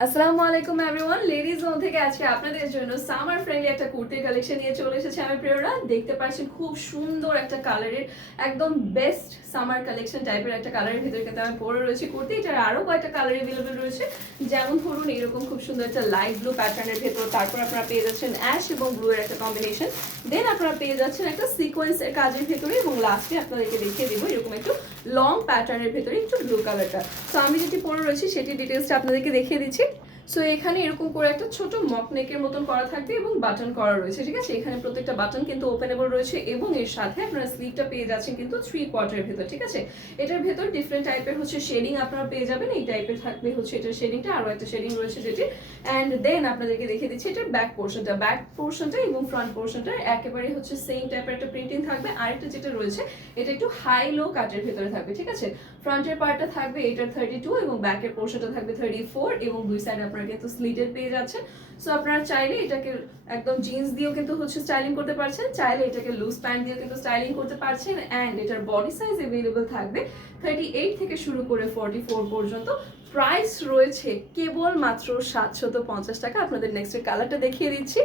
আসসালামু আলাইকুম everyone ladies zone থেকে আজকে আপনাদের জন্য সামার ফ্রেন্ডলি একটা কুর্তির কালেকশন নিয়ে চলে এসেছে আমি প্রিয়রা। দেখতে পাচ্ছেন খুব সুন্দর একটা কালারের একদম বেস্ট সামার কালেকশন টাইপের একটা কালারের ভিতরে কিন্তু আমি পরে রয়েছে কুর্তি। এটার আরও কয়েকটা কালার অ্যাভেলেবেল রয়েছে। যেমন ধরুন এরকম খুব সুন্দর একটা লাইট ব্লু প্যাটার্নের ভেতর, তারপর আপনারা পেয়ে যাচ্ছেন অ্যাশ এবং ব্লু এর একটা কম্বিনেশন দেন আপনারা পেয়ে যাচ্ছেন একটা সিকোয়েন্সের কাজের ভেতরে এবং লাস্টে আপনাদেরকে দেখিয়ে দেবো এরকম একটু লং প্যাটার্নের ভেতরে একটু ব্লু কালারটা তো আমি যেটি পরে রয়েছি সেটি ডিটেলসটা আপনাদেরকে দেখিয়ে দিচ্ছি। সো এখানে এরকম করে একটা ছোট মক নেকের মতন করা থাকবে এবং বাটন করা রয়েছে, ঠিক আছে? এখানে প্রত্যেকটা বাটন কিন্তু ওপেনেবল রয়েছে এবং এর সাথে আপনারা স্লিভটা পেয়ে যাচ্ছেন কিন্তু থ্রি কোয়ার্টারের ভেতর, ঠিক আছে? এটার ভেতর ডিফারেন্ট টাইপের হচ্ছে শেডিং আপনারা পেয়ে যাবেন। এই টাইপের থাকবে হচ্ছে এটার শেডিংটা আরও একটা শেডিং রয়েছে যেটি। অ্যান্ড দেন আপনাদেরকে দেখিয়ে দিচ্ছি এটার ব্যাক পোর্শনটা ব্যাক পোর্শনটা এবং ফ্রন্ট পোর্শনটা একেবারে হচ্ছে সেম টাইপের একটা প্রিন্টিং থাকবে। আরেকটা যেটা রয়েছে, এটা একটু হাই লো কাটের ভেতরে থাকবে, ঠিক আছে? ফ্রন্টের পার্টটা থাকবে এটার থার্টি টু এবং ব্যাকের পোর্শনটা থাকবে থার্টি ফোর এবং দুই সাইডে আপনারা কিন্তু স্লিটেড পেয়ে যাচ্ছেন। সো আপনারা চাইলে এটাকে একদম জিন্স দিয়েও কিন্তু হচ্ছে স্টাইলিং করতে পারছেন, চাইলে এটাকে লুজ প্যান্ট দিয়েও কিন্তু স্টাইলিং করতে পারছেন অ্যান্ড এটার বডি সাইজ অ্যাভেলেবল থাকবে থার্টি এইট থেকে শুরু করে ফর্টি ফোর পর্যন্ত। প্রাইস রয়েছে কেবল মাত্র সাতশত পঞ্চাশ টাকা। আপনাদের নেক্সটের কালারটা দেখিয়ে দিচ্ছি।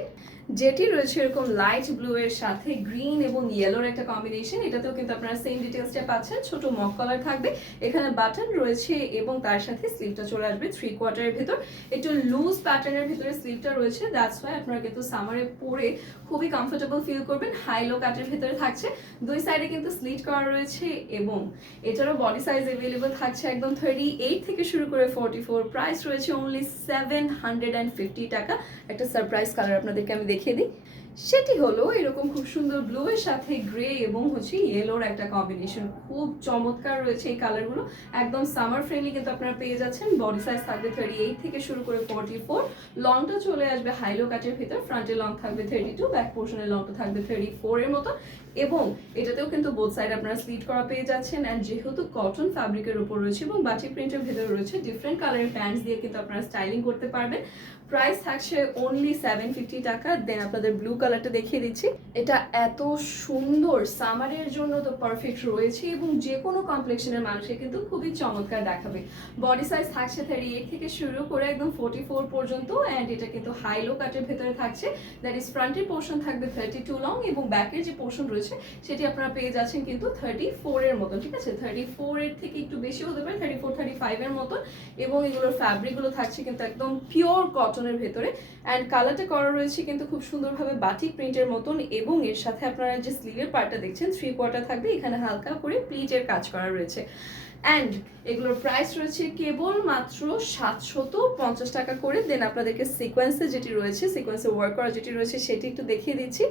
যেটি রয়েছে এরকম লাইট ব্লু এর সাথে গ্রিন এবং ইয়েলোর একটা কম্বিনেশন এটাতেও কিন্তু আপনারা সেম ডিটেলসটা পাচ্ছেন। ছোট মক কালার থাকবে। এখানে বাটন রয়েছে এবং তার সাথে স্লিভটা চলে আসবে থ্রি কোয়ার্টারের ভেতর। একটু লুজ প্যাটার্নের ভিতরে স্লিভটা রয়েছে। দ্যাটস ওয়াই আপনারা কিন্তু সামারে পরে খুবই কমফোর্টেবল ফিল করবেন। হাই লো কাটের ভেতরে থাকছে। দুই সাইডে কিন্তু স্লিট করা রয়েছে এবং এটারও বডি সাইজ অ্যাভেলেবল থাকছে একদম থার্টি এইট থেকে শুরু করে ফোরটি ফোর প্রাইস রয়েছে only seven hundred and fifty টাকা। একটা সারপ্রাইজ কালার আপনাদেরকে আমি দেখিয়ে দিই সেটি হলো এরকম খুব সুন্দর ব্লু এর সাথে গ্রে এবং হচ্ছে ইয়েলোর একটা কম্বিনেশন খুব চমৎকার রয়েছে এই কালারগুলো একদম সামার ফ্রেন্ডলি কিন্তু আপনারা পেয়ে যাচ্ছেন। বডি সাইজ থাকবে থার্টি এইট থেকে শুরু করে ফোরটি ফোর লংটা চলে আসবে হাইলো কাটের ভিতর। ফ্রন্টে লং থাকবে থার্টি টু ব্যাক পোর্শনের লংটা থাকবে থার্টি ফোর এর মতো। এবং এটাতেও কিন্তু বোথ সাইড আপনারা স্লিট করা পেয়ে যাচ্ছেন। অ্যান্ড যেহেতু কটন ফ্যাব্রিকের উপর রয়েছে এবং বাটিক প্রিন্টের ভেতরে রয়েছে ডিফারেন্ট কালারের প্যান্টস দিয়ে কিন্তু আপনারা স্টাইলিং করতে পারবেন। প্রাইস থাকছে অনলি সেভেন ফিফটি টাকা। দেন আপনাদের ব্লু কালারটা দেখিয়ে দিচ্ছি। এটা এত সুন্দর সামারের জন্য তো পারফেক্ট রয়েছে এবং যে কোনো কমপ্লেক্সনের মানুষের কিন্তু খুবই চমৎকার দেখাবে। বডি সাইজ থাকছে থার্টি এইট থেকে শুরু করে একদম ফোর্টি ফোর পর্যন্ত অ্যান্ড এটা কিন্তু হাই লো কাটের ভেতরে থাকছে। দ্যাট ইজ ফ্রন্টের পোর্শন থাকবে থার্টি টু লং এবং ব্যাকের যে পোর্শন রয়েছে, সেটি আপনারা পেয়ে যাচ্ছেন কিন্তু থার্টি ফোর এর মতন, ঠিক আছে? থার্টি ফোর এর থেকে একটু বেশি হতে পারে থার্টি ফোর থার্টি ফাইভ এর মতন এবং এগুলোর ফ্যাব্রিকগুলো থাকছে কিন্তু একদম পিওর কটনের ভেতরে। অ্যান্ড কালারটা করা রয়েছে কিন্তু খুব সুন্দরভাবে বাটিক প্রিন্টের মতন এবং এর সাথে আপনারা যে স্লিভের পার্টটা দেখছেন থ্রি কোয়ার্টার থাকবে, এখানে হালকা করে প্লিটের কাজ করা রয়েছে। অ্যান্ড এগুলোর প্রাইস রয়েছে কেবল মাত্র সাতশত পঞ্চাশ টাকা করে। দেন আপনাদেরকে সিকোয়েন্সে যেটি রয়েছে সিকোয়েন্সে ওয়ার্ক করা যেটি রয়েছে, সেটি একটু দেখিয়ে দিচ্ছি।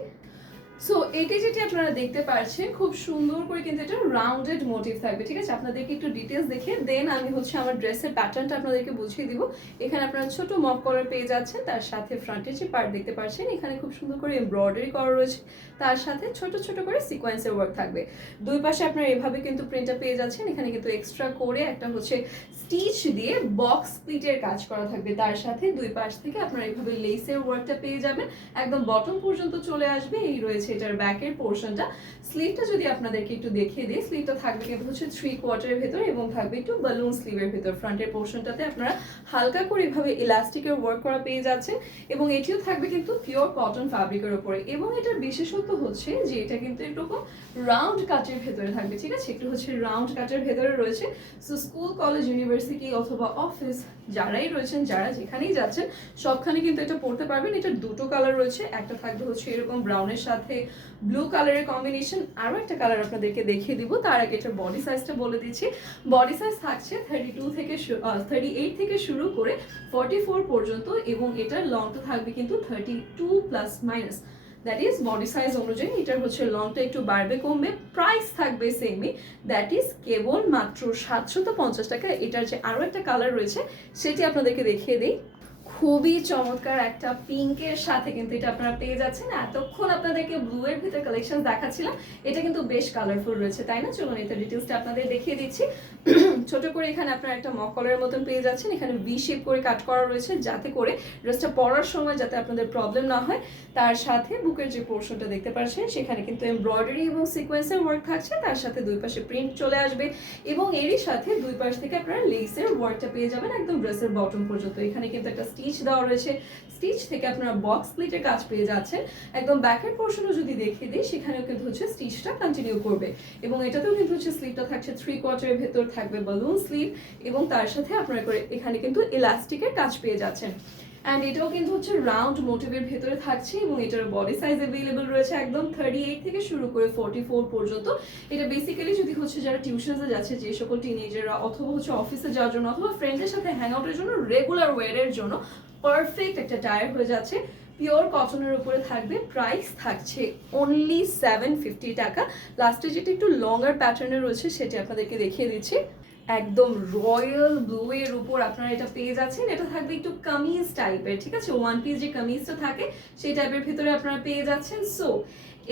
সো এটি যেটি আপনারা দেখতে পাচ্ছেন খুব সুন্দর করে কিন্তু এটা রাউন্ডেড মোটিভ থাকবে, ঠিক আছে? আপনাদেরকে একটু ডিটেলস দেখে দেন আমি হচ্ছে আমার ড্রেসের প্যাটার্নটা আপনাদেরকে বুঝিয়ে দিব। এখানে আপনারা ছোট মক করার পেয়ে যাচ্ছেন, তার সাথে ফ্রন্টের যে পার্ট দেখতে পাচ্ছেন এখানে খুব সুন্দর করে এমব্রয়ডারি করা রয়েছে, তার সাথে ছোট ছোট করে সিকোয়েন্সের ওয়ার্ক থাকবে। দুই পাশে আপনারা এভাবে কিন্তু প্রিন্টটা পেয়ে যাচ্ছেন, এখানে কিন্তু এক্সট্রা করে একটা হচ্ছে স্টিচ দিয়ে বক্স প্লিটের কাজ করা থাকবে। তার সাথে দুই পাশ থেকে আপনারা এইভাবে লেসের ওয়ার্কটা পেয়ে যাবেন, একদম বটম পর্যন্ত চলে আসবে, এই রয়েছে এটার ব্যাকের পোর্শনটা স্লিভটা যদি আপনাদেরকে একটু দেখিয়ে দিই স্লিভটা থাকবে কিন্তু হচ্ছে থ্রি কোয়ার্টারের ভেতর এবং থাকবে একটু বালুন স্লিভের ভেতর। ফ্রন্টের পোর্শনটাতে আপনারা হালকা করে এভাবে ইলাস্টিকের ওয়ার্ক করা পেয়ে যাচ্ছেন এবং এটিও থাকবে কিন্তু পিওর কটন ফ্যাব্রিকের উপরে। এবং এটার বিশেষত্ব হচ্ছে যে এটা কিন্তু এরকম রাউন্ড কাটের ভেতরে থাকবে, ঠিক আছে? একটু হচ্ছে রাউন্ড কাটের ভেতরে রয়েছে। সো স্কুল কলেজ ইউনিভার্সিটি অথবা অফিস যারাই রয়েছেন, যারা যেখানেই যাচ্ছেন, সবখানে কিন্তু এটা পড়তে পারবেন। এটা দুটো কালার রয়েছে। একটা থাকবে হচ্ছে এরকম ব্রাউনের সাথে ব্লু কালারের কম্বিনেশন আরও একটা কালার আপনাদেরকে দেখিয়ে দিব। তার আগে এটার বডি সাইজটা বলে দিচ্ছি। বডি সাইজ থাকছে থার্টি টু থেকে থার্টি এইট থেকে শুরু করে ফর্টি ফোর পর্যন্ত এবং এটার লংটা থাকবে কিন্তু thirty two plus minus that is body size অনুযায়ী এটার হচ্ছে লংটা একটু বাড়বে, কমবে। প্রাইস থাকবে সেমই দ্যাট ইজ কেবল মাত্র সাতশত পঞ্চাশ টাকা। এটার যে আরও একটা কালার রয়েছে, সেটি আপনাদেরকে দেখিয়ে দিই। খুবই চমৎকার একটা পিঙ্কের সাথে কিন্তু এটা আপনারা পেয়ে যাচ্ছেন। এতক্ষণ আপনাদেরকে ব্লু এর ভিতরে কালেকশন দেখাচ্ছিলাম, এটা কিন্তু বেশ কালারফুল রয়েছে, তাই না? চলুন এটা ডিটেলসটা আপনাদের দেখিয়ে দিচ্ছি। ছোট করে এখানে আপনার একটা মকলের মতন পেয়ে যাচ্ছেন। এখানে ভি শেপ করে কাট করা রয়েছে, যাতে করে ড্রেসটা পরার সময় যাতে আপনাদের প্রবলেম না হয়। তার সাথে বুকের যে পোর্শনটা দেখতে পাচ্ছেন, সেখানে কিন্তু এমব্রয়ডারি এবং সিকোয়েন্সের ওয়ার্ক থাকছে। তার সাথে দুই পাশে প্রিন্ট চলে আসবে এবং এরই সাথে দুই পাশ থেকে আপনারা লেসের ওয়ার্কটা পেয়ে যাবেন একদম ড্রেসের বটম পর্যন্ত। এখানে কিন্তু একটা স্টিচ দেওয়া রয়েছে। স্টিচ থেকে আপনারা বক্স প্লিটের কাজ পেয়ে যাচ্ছেন। একদম ব্যাকের পোর্শনও যদি দেখিয়ে দিই, সেখানেও কিন্তু হচ্ছে স্টিচটা কন্টিনিউ করবে। এবং এটাতেও কিন্তু হচ্ছে স্লিভটা থাকছে থ্রি কোয়ার্টারের ভেতর থাকবে বালুন স্লিভ এবং তার সাথে আপনারা করে এখানে কিন্তু ইলাস্টিকের কাজ পেয়ে যাচ্ছেন। অ্যান্ড এটাও কিন্তু হচ্ছে রাউন্ড মোটিভের ভেতরে থাকছে এবং এটার বডি সাইজ অ্যাভেলেবল রয়েছে একদম থার্টি এইট থেকে শুরু করে ফোর্টি ফোর পর্যন্ত। এটা বেসিক্যালি যদি হচ্ছে যারা টিউশনসে যাচ্ছে, যে সকল টিনেজাররা অথবা হচ্ছে অফিসে যাওয়ার জন্য অথবা ফ্রেন্ডের সাথে হ্যাং আউটের জন্য রেগুলার ওয়ারের জন্য পারফেক্ট একটা টায়ার হয়ে যাচ্ছে। পিওর কটনের উপরে থাকবে প্রাইস থাকছে অনলি সেভেন ফিফটি টাকা। লাস্টে যেটা একটু লঙ্গার প্যাটার্নে রয়েছে, সেটি আপনাদেরকে দেখিয়ে দিচ্ছি। একদম রয়্যাল ব্লু এর উপর আপনারা এটা পেয়ে যাচ্ছেন। এটা থাকবে একটু কামিজ টাইপের ঠিক আছে? ওয়ান পিস যে কামিজটা থাকে, সেই টাইপের ভিতরে আপনারা পেয়ে যাচ্ছেন। সো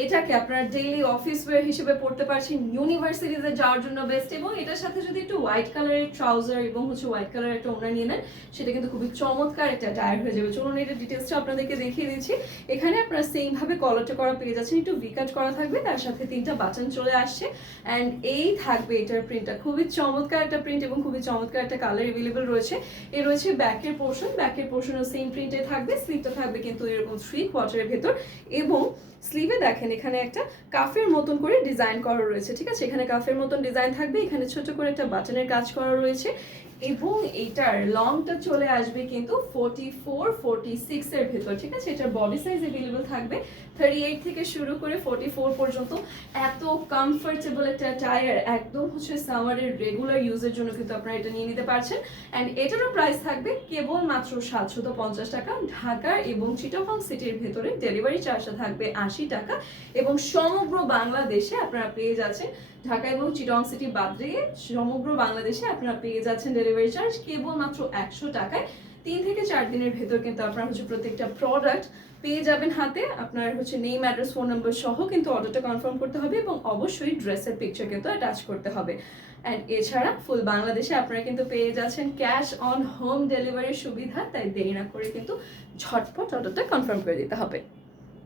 এটাকে আপনারা ডেইলি অফিস ওয়্যার হিসেবে পড়তে পারছেন ইউনিভার্সিটিতে যাওয়ার জন্য বেস্ট এবং এটার সাথে যদি একটু হোয়াইট কালারের ট্রাউজার এবং হচ্ছে হোয়াইট কালারের একটা ওনার নিয়ে নেন, সেটা কিন্তু খুবই চমৎকার একটা ডায়ার হয়ে যাবে। চলুন এটা ডিটেলসটা আপনাদেরকে দেখিয়ে দিচ্ছি। এখানে আপনারা সেম ভাবে কলারটা করা পেয়ে যাচ্ছেন, একটু ভিকাট করা থাকবে, তার সাথে তিনটা বাটন চলে আসছে। অ্যান্ড এই থাকবে এটার প্রিন্টটা খুবই চমৎকার একটা প্রিন্ট এবং খুবই চমৎকার একটা কালার এভেলেবল রয়েছে। এ রয়েছে ব্যাকের পোর্শন ব্যাকের পোর্শনও সেম প্রিন্টে থাকবে। স্লিভটা থাকবে কিন্তু এরকম থ্রি কোয়ার্টারের ভেতর। এবং স্লিভে দেখেন, এখানে একটা কাফের মতন করে ডিজাইন করা রয়েছে, ঠিক আছে? এখানে কাফের মতন ডিজাইন থাকবে, এখানে ছোট করে একটা বাটনের কাজ করা রয়েছে। এবং এটার লংটা চলে আসবে কিন্তু ফোর্টি ফোর ফোর্টি সিক্স এর ভেতর, ঠিক আছে? এটার বডি সাইজ অ্যাভেলেবল থাকবে। থার্টি এইট থেকে শুরু করে ফোর্টি ফোর পর্যন্ত এত কমফোর্টেবল একটা টায়ার একদম হচ্ছে সামারের রেগুলার ইউজের জন্য কিন্তু আপনারা এটা নিয়ে নিতে পারছেন। অ্যান্ড এটারও প্রাইস থাকবে কেবল মাত্র সাতশত পঞ্চাশ টাকা। ঢাকা এবং চিটাগং সিটির ভেতরে ডেলিভারি চার্জটা থাকবে আশি টাকা। এবং সমগ্র বাংলাদেশে আপনারা পেয়ে যাচ্ছেন, ঢাকা এবং চিটং সিটি বাদ দিয়ে সমগ্র বাংলাদেশে আপনারা পেয়ে যাচ্ছেন ডেলিভারি চার্জ কেবলমাত্র একশো টাকায়। তিন থেকে চার দিনের ভেতর কিন্তু আপনার হচ্ছে প্রত্যেকটা প্রোডাক্ট পেয়ে যাবেন হাতে। আপনার হচ্ছে নেম অ্যাড্রেস ফোন নম্বর সহ কিন্তু অর্ডারটা কনফার্ম করতে হবে এবং অবশ্যই ড্রেসের পিকচার কিন্তু অ্যাটাচ করতে হবে। অ্যান্ড এছাড়া ফুল বাংলাদেশে আপনারা কিন্তু পেয়ে যাচ্ছেন ক্যাশ অন হোম ডেলিভারির সুবিধা। তাই দেরি না করে কিন্তু ঝটপট অর্ডারটা কনফার্ম করে দিতে হবে।